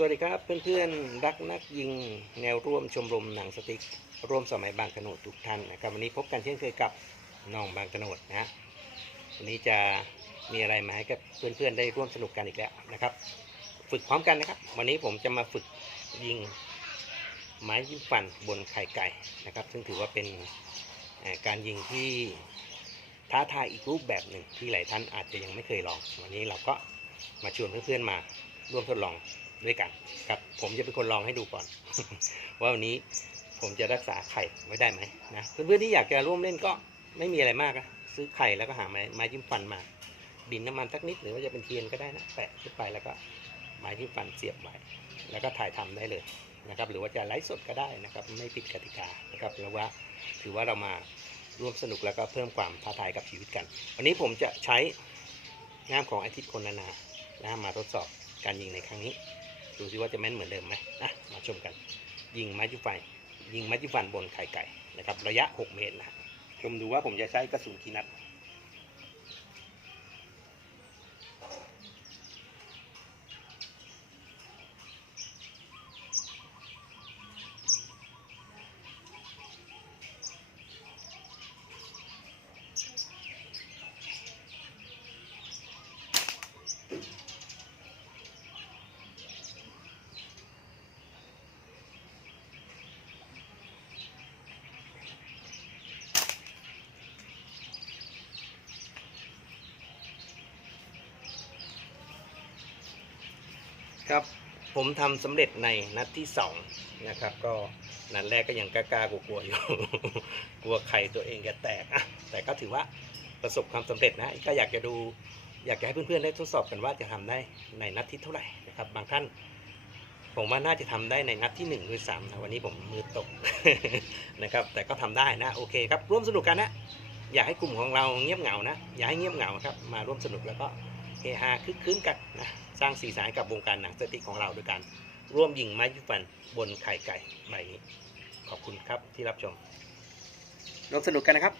สวัสดีครับเพื่อนๆรักนักยิงแนวร่วมชมรมหนังสติ๊กร่วมสมัยบางกระโนดทุกท่านนะครับวันนี้พบกันเช่นเคยกับน้องบางกระโนดนะวันนี้จะมีอะไรมาให้กับเพื่อนๆได้ร่วมสนุกกันอีกแล้วนะครับ ฝึกพร้อมกันนะครับ วันนี้ผมจะมาฝึกยิงไม้ยิ้มฟันบนไข่ไก่นะครับ ซึ่งถือว่าเป็นการยิงที่ท้าทายอีกรูปแบบหนึ่งที่หลายท่านอาจจะยังไม่เคยลอง วันนี้เราก็มาชวนเพื่อนๆมาร่วมทดลอง ด้วยกันครับ ผมจะเป็นคนลองให้ดูก่อน ว่าวันนี้ผมจะรักษาไข่ไว้ได้ไหมนะเพื่อนๆที่อยากจะร่วมเล่นก็ไม่มีอะไรมากนะซื้อไข่แล้วก็หาไม้ไม้จิ้มฟันมาดินน้ำมันสักนิดหรือว่าจะเป็นเทียนก็ได้นะแปะขึ้นไปแล้วก็ไม้จิ้มฟันเสียบไว้แล้วก็ถ่ายทำได้เลยนะครับ หรือว่าจะไลฟ์สดก็ได้นะครับ ไม่ผิดกติกานะครับแล้วว่าถือว่าเรามาร่วมสนุกแล้วก็เพิ่มความท้าทายกับชีวิตกัน วันนี้ผมจะใช้งามของอาทิตย์คนนานานะมาทดสอบการยิงในครั้งนี้ ดูซิว่าจะแม่นเหมือนเดิมไหมนะมาชมกัน ยิงไม้จิ้มฟันยิงไม้จิ้มฟันบนไข่ไก่นะครับ ระยะ 6 เมตรนะชมดูว่าผมจะใช้กระสุนกี่นัด ครับผมทำสำเร็จในนัดที่สองนะครับ ก็นัดแรกก็ยังกล้ากลัวๆอยู่ กลัวไข่ตัวเองจะแตกอะแต่ก็ถือว่าประสบความสำเร็จนะก็อยากจะดูอยากจะให้เพื่อนๆได้ทดสอบกันว่าจะทำได้ในนัดที่เท่าไหร่นะครับ บางท่าน ผมว่าน่าจะทำได้ในนัดที่หนึ่งด้วยซ้ำนะวันนี้ผมมือตกนะครับ แต่ก็ทำได้นะโอเคครับร่วมสนุกกันนะ อยากให้กลุ่มของเราเงียบเหงานะอย่าให้เงียบเหงาครับมาร่วมสนุกแล้วก็ เฮฮาคึกคืนกันนะสร้างสีสันกับวงการหนังสติของเราด้วยกัน ร่วมยิงไม้ยุฟันบนไข่ไก่ใบนี้ขอบคุณครับที่รับชมร่วมสนุกกันนะครับ